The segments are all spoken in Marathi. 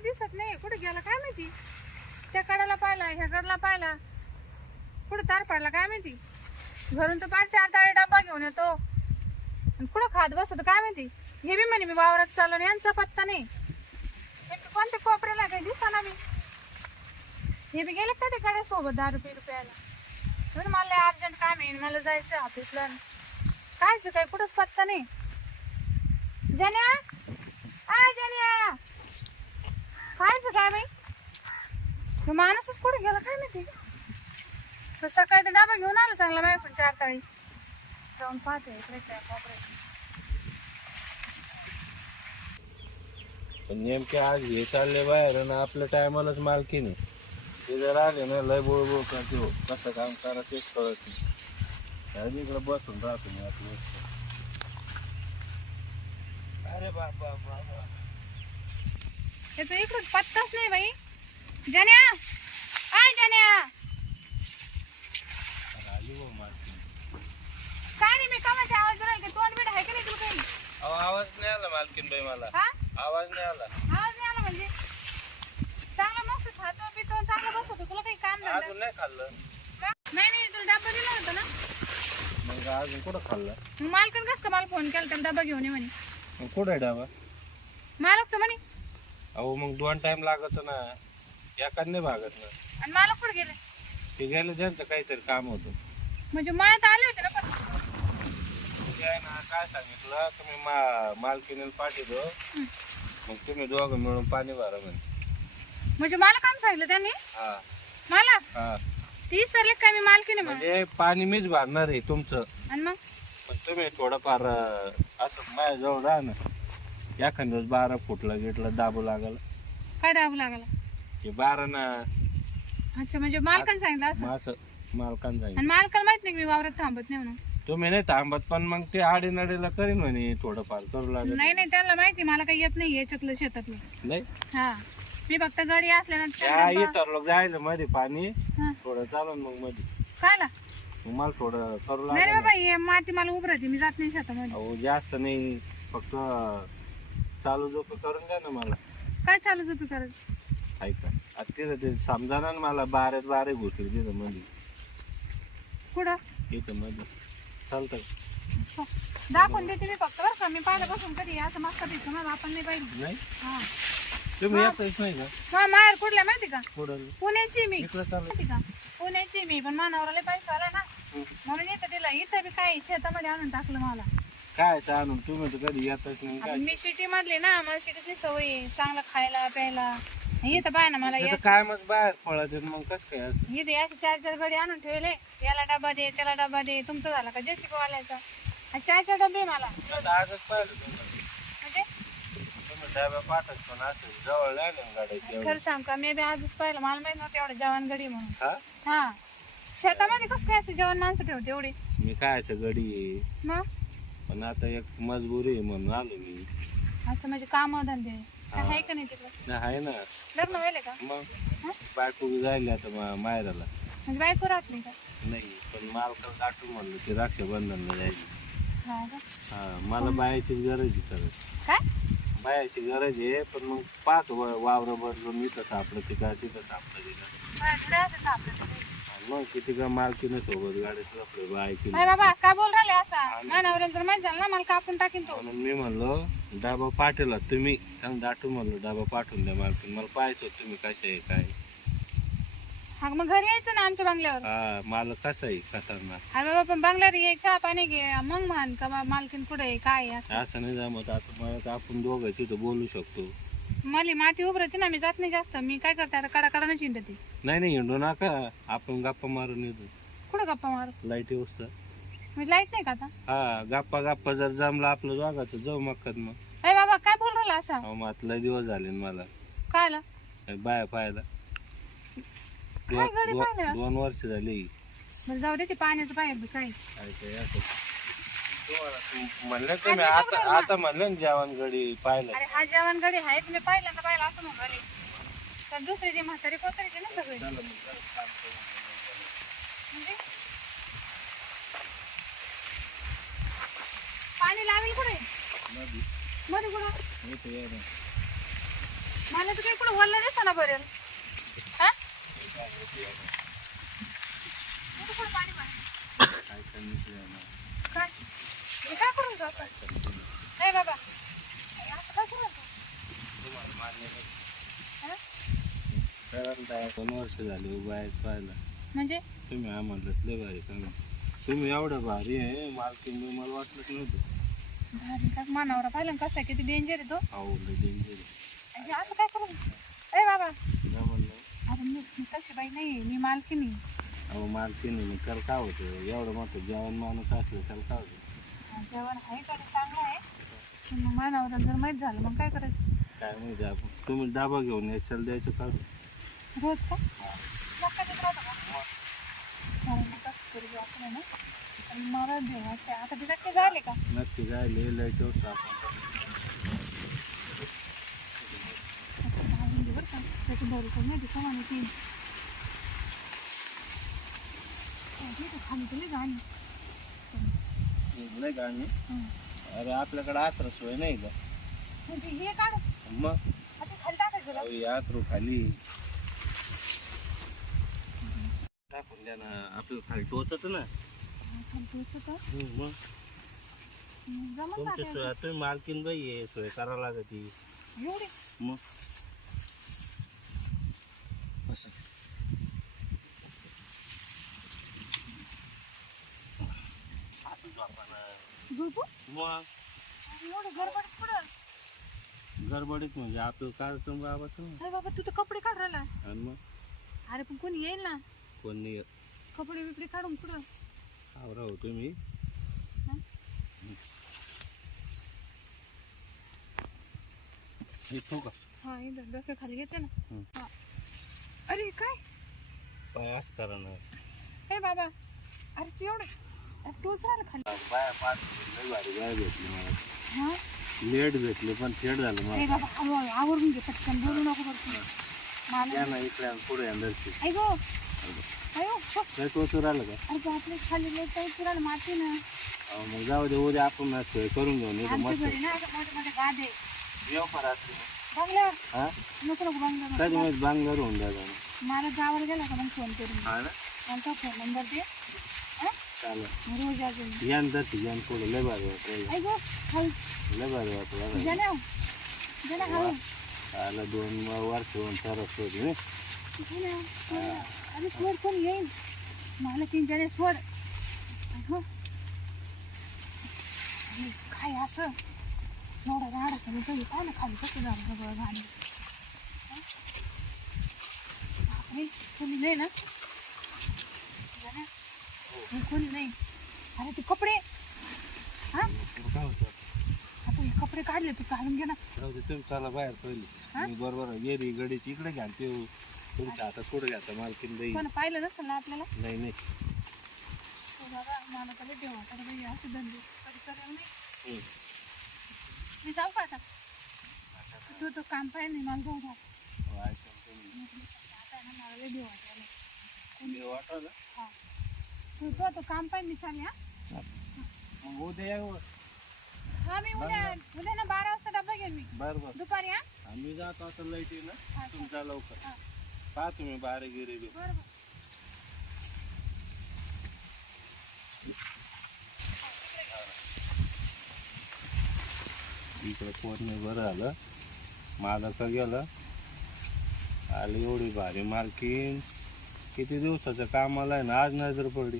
काही दिसत नाही, कुठे गेला काय माहिती. त्या कडाला पाहिला, ह्या कडाला पाहिला, कुठे तार पडला काय माहिती. घरून तर 5-4 ताळे डब्बा घेऊन येतो आणि कुठं खात बसतो काय माहिती. हे बी म्हणे मी वावरात चाललो आणि यांचा पत्ता नाही. कोणत्या कोपऱ्याला काही दिसना मी. हे बी गेले का ते कडे सोबत 10 रुपये रुपयाला. मला अर्जंट काम आहे, मला जायचं ऑफिसला. कायच काय कुठंच पत्ता नाही. जन्या आय जन्या कायच काय बाई. तो माणूसच कुठे गेला काय माहिती. तर सकाळी तर डबा घेऊन आला चांगला बाई 4 ताळी. जाऊन पाहते इकडे काय कोपऱ्यात. नेमके आज हे चालले बाहेर आणि आपल्या टायमालाच मालकी नाही. ते जर आले ना लय बोळ करते हो. कसं काम करा तेच कळत नाही. इकडे बसून राहतो मी आपलं. अरे बाबा बाबा त्याचा इकडून पत्ताच नाही बाई. जन्या आय जन्या आली हो मालकी. काय नाही मी कामाची आवाज राहील की तोंड बीड आहे का नाही तुला काही. अहो आवाज नाही आला मालकीन बाई मला. हा आवाज नाही आला. आवाज नाही आला म्हणजे चांगला मस्त खातो पितो चांगला बसतो. तुला काही काम धंदा अजून नाही खाल्लं. नाही तुला डब्बा दिला होता ना. मग अजून कुठं खाल्लं. मग मालकन कसं का मला फोन केला तर डब्बा घेऊन ये म्हणे. मग कुठं आहे डाबा. मालक तर म्हणे. अहो मग 2 टाइम लागत ना. एकाच नाही भागत ना. आणि मालक कुठे गेले. ते गेलं ज्यांचं काहीतरी काम होतं. म्हणजे मळ्यात आले होते ना पण. ते आहे ना काय सांगितलं तुम्ही मालकीने पाठवतो. मग तुम्ही दोघं मिळून पाणी भरा म्हणे. म्हणजे मला काम सांगितलं त्यांनी. हा मला हा ती सरले काय मी मालकीने म्हणून. म्हणजे पाणी मीच भरणार आहे तुमचं. आणि मग पण तुम्ही थोडंफार असं माझ्याजवळ राहा ना. एखाद्या दिवस 12 फुटला घेतलं दाबू लागल. काय दाबू लागला. ते 12 ना. अच्छा म्हणजे मालकाने सांगितलं असं. मग असं मालकानं आणि सांगितलं. मालकाला माहित नाही की मी वावरात थांबत नाही म्हणून. तुम्ही नाही थांबत पण मग ते आडीनडीला करीन म्हणे थोडंफार करू लागत. नाही त्यांना माहिती मला काही येत नाही याच्यातलं शेतातलं. नाही हा मी फक्त गाडी त्या असल्यानंतर इतर लोक जायचं मध्ये पाणी थोडं चालून मग मध्ये कायला मग मला थोडं करू नाही रे लागलं. बाबा हे माती मला उभं राहते. मी जात नाही शेतामध्ये. अहो जास्त नाही फक्त चालू झोप करून द्या ना मला. काय चालू झोपी करायचं. ऐका आता तिथं ते समजा ना मला 12 घुसली तिथं मध्ये. कुठं तिथं मध्ये चालतं. दाखवून देते मी फक्त बरं का. मी पाहिल्यापासून कधी असं मागचा दिसतो ना आपण नाही पाहिजे. नाही हा तुम्ही येतच नाही का. हा माहेर कुठल्या माहिती का. पुढं पुण्याची मी इकडं चालू. माहिती का पुण्याची मी पण मानावरले पैसे आला ना म्हणून इथं दिला. इथं बी काही शेतामध्ये आणून टाकलं मला. काय आणून तुम्ही तर कधी येतच नाही आता काय. मी सिटी मधली ना मला सिटीची सवय आहे. चांगलं खायला प्यायला. इथं पाय ना मला तिथं काय मग बाहेर फळात मग कसं काय असं. इथे असे 4-4 गडी आणून ठेवले. याला डबा दे त्याला डबा दे. तुमचं झालं का जेशी वाल्याचा 4-4 डबे मला आजच पाहिलं तुम्हाला. म्हणजे तुम्ही डाब्या पाठच पण असं जवळ नाही ना गाड्याची. खरं सांग का मी बी आजच पाहिलं. मला माहित नव्हतं एवढं जवान गडी म्हणून. हा हा शेतामध्ये कसं काय असं जवान माणसं ठेवते एवढे. मी काय असं गडी आहे. मग पण आता एक मजबुरी आहे म्हणून आलो मी. असं म्हणजे काम धंदे काय आहे का नाही तिकडं. नाही आहे ना. लग्न व्हायला का. मग बायको जायला आता माहेराला. म्हणजे बायको राहत नाही का. नाही पण मालकाला दाटून म्हणलं की रक्षाबंधनला जायचं. हा का हा मला बायाची गरज आहे खरं. काय बायाची गरज आहे पण मग पाहतो वावर बदलून इथं सापडते का तिथं सापडते का. थोडं असं सापडत. मग किती का मालकीनं सोबत गाडीत आपलं बायकी. अरे बाबा काय बोल राहिले असा. मानावर जर माहित झालं ना मला कापून टाकीन तो. म्हणून मी म्हणलो डाबा पाठवला तुम्ही सांग दाटू म्हणलो डाबा पाठवून द्या मालकीन. मला पाहायचं तुम्ही कसे आहे काय. हा मग घरी यायचं ना आमच्या बंगल्यावर. हा मला कसं आहे खतरनाक. अरे बाबा पण बंगल्यावर ये चहा पाणी घे मग म्हण का मालकीन कुठे आहे काय आहे असं. असं नाही जमत. आता मला आपण दोघं तिथं बोलू शकतो. मला माती उभं राहते ना. मी जात नाही जास्त. मी काय करते आता कडा चिंडते. नाही हिंडू नका आपण गप्पा मारून येतो. कुठं गप्पा मारू. लाईट व्यवस्था. म्हणजे लाईट नाही का आता. हा गप्पा जर जमलं आपलं दोघाचं जाऊ मग मग. अरे बाबा काय बोल राहिला असा. अहो मग लय दिवस झाले ना मला काय आलं बाया पाहायला. काय गडी पाहिलं. 2 वर्ष झाली. बरं जाऊ दे ते पाण्याचं पाहिजे काय. काय काय असं तुम्हाला म्हणलं तुम्ही आता म्हणलं ना जेवण गडी पाहिलं. अरे हा जेवण गडी आहे तुम्ही पाहिलं असं मग घरी. तर दुसरी जी म्हातारी कोतारीची ना सगळे म्हणजे पाणी लावेल कुठे मध्ये कुठं. मला तर काही कुठं वल्ला दिसा ना बरेल हा कुठं कुठं पाणी पाणी काय करणार काय हे काय करून तू असं नाही बाबा असं काय करून तू तुम्हाला मान्य नाही. हा? कारण काय 2 वर्ष झाले उभा आहे पाहायला म्हणजे तुम्ही आम्हाला लय भारी काम तुम्ही एवढं भारी आहे मालकीन मला वाटलंच नव्हतं भारी का मानावरा पाहिलं ना कसा आहे किती डेंजर आहे तो आवडलं डेंजर म्हणजे असं काय करून ए बाबा काय म्हणलं अरे मी तशी बाई नाही मी मालकीनी अहो मालकीन मग कर काय होतं एवढं मोठं जेवण माणूस असलं त्याला काय होतं जेवण आहे कडे चांगलं आहे पण मग मानावरा जर माहीत झालं मग काय करायचं काय माहिती आपण तुम्ही डाबा घेऊन याच्याला द्यायचं का रोज का नक्का देत राहतो का चालेल मग तसंच करू आपण आहे ना आणि मला देवा ते आता ते नक्की झाले का नक्की काय लिहिलंय तेवढं आपण बरं का त्याची बरोबर माहिती का म्हणे ती खाली तुला गाणी नाही का आम्ही अरे आपल्याकडे आत्र सोय नाही का म्हणजे हे काढ मग आता खाली टाकायचं का आत्रू खाली टाकून द्या ना आपल्याला खाली टोचत ना खाली ठेवायचं का मग जमत तुमची का सोय तुम्ही मालकीन बाई आहे सोय करावं लागत ती एवढी मग असं असं झोपाना झोपू मग एवढं गडबड पुढं गडबडीत म्हणजे आपलं काय तुम्ही बाबाचं अरे बाबा तू तर कपडे काढ राहिला आणि मग अरे पण कोणी येईल ना कोणी कपडे बिपडे काढून पुढं आवरा हो तुम्ही हा? येतो का हा इथं डोक्या खाली घेते ना हं. हा. अरे काय पाय असं करा ना ए बाबा अरे तू एवढं टोच राहिलं खाली बाया पाच लय भारी बाया भेटली मला हा लेट भेटली पण थेट झालं ए मला बाबा हळूहळू आवरून घे पटकन बोलू नको बरं मला या ना इकडे आणि पुढे अंदरची ऐगो अयो शो. काय टोचू राहिलं का अरे बापरे खाली लय काही पुराण माती ना अहो, मग जाऊ दे उद्या आपण ना सोय करून घेऊन येतो आमच्या मस्त घरी ना असं मोठे मोठे गादे येऊ का रात्री बंगल्यावर हा नको नको काय बंगल्यावर तुम्ही बांगल्यावर होऊन द्या जाऊन मला गावाला गेला का मग फोन करून हा ना त्यांचा फोन नंबर दे हा? चालेल मग रोज अजून यान जाते यान पुढे लय भारी वाटलं ऐगो हळू लय भारी वाटलं जना जना हळू आला 2 वर्ष होऊन तरच होती ना जना सोड. अरे सोड कोण येईल मला 3 जणे सोड ऐगो अरे काय असं एवढा राडा कमी काही काय ना खाली कसं झालं सगळं गाणी बापरे कोणी नाही ना जना हे कोणी नाही अरे ते कपडे हा काय होतं आता हे कपडे काढले तू काढून घे ना जाऊ दे तुम्ही चला बाहेर हा? पहिले मी बरोबर येरी गडीची इकडे घ्या ते तुमच्या हातात पुढे घ्या मालकीन बाई पण पाहिलं नसेल ना आपल्याला नाही नाही हो बाबा मला तर देवा तर बाई असे धंदे कधी करायला नाही हं. मी जाऊ का आता तू तो काम पाहिजे नाही मला जाऊ द्या हो, ऐका तुम्ही. आता आहे ना मला लय देव वाटायला तुम्ही वाटलं ना? हा तू तो काम पाहिजे चालेल हा मग उद्या या हो. हा मी उद्या उद्या ना 12 वाजता डब्बा घेईन मी बरं बरं दुपारी हा आम्ही जातो आता लाईट येईल ना हा, तुमचा लवकर हा. पहा तुम्ही बारे गिरे घेऊ बरं बरं इकडं कोण नाही बरं झालं माझं का गेलं आलं एवढी भारी मालकीन किती दिवसाचं कामाला आहे ना आज नजर पडली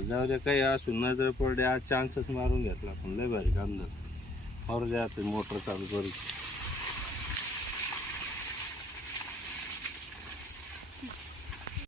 जाऊ द्या काही असून नजर पडली आज चान्सच मारून घेतला आपण लय भारी काम झालं मारू द्या मोटर चालू करू